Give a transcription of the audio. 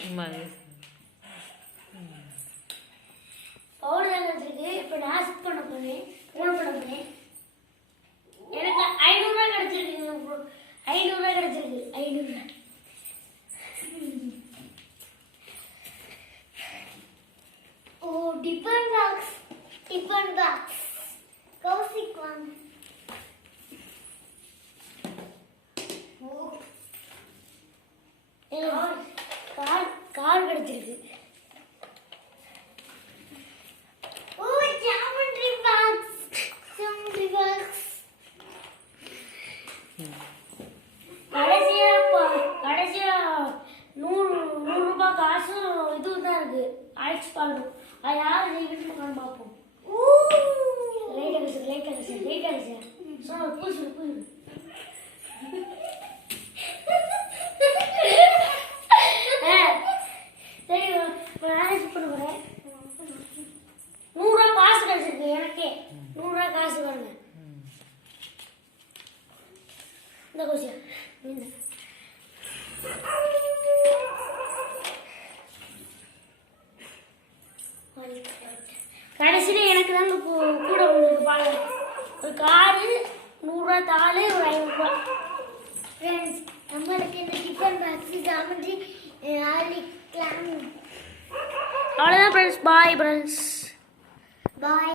சும்மா பவுடர் வச்சிருக்கு. இப்போ நான் செட் பண்ண போறேன். எனக்கு 500 ரூபாய் கிடைச்சிருக்கு. 500 ரூபாய் கிடைச்சிருக்கு. 500 ரூபாய். ஓ டிபன் பாக்ஸ். கௌசிக் வாங்க. கார் கிடைச்சிருக்கு. ஓ ஜாமெட்ரி பாக்ஸ். கடைசியா 100 ரூபாய் காசும் இதுவும் தான் இருக்கு. ஐஸ் பாலும் அது யாரு ஜெயிக்கணும்னு பார்ப்போம். லைட் அடிச்சு பூசு சரி நான் செட் பண்ண போறேன். 100 ரூபாய் காசு கிடைச்சிருக்கு. எனக்கே 100 ரூபாய் காசு வருங்க. இந்த கோசியா கடைசியில் எனக்கு தாங்க கூட உங்களுக்கு பாருங்க. ஒரு காரு 100 ரூபாய் தாள் ஒரு 500 ரூபாய். ஃப்ரெண்ட்ஸ் நம்மளுக்கு இந்த டிஃபன் பாக்ஸ் ஜாமெட்ரி அவ்வளோதான் ஃப்ரெண்ட்ஸ். Bye friends. பாய்.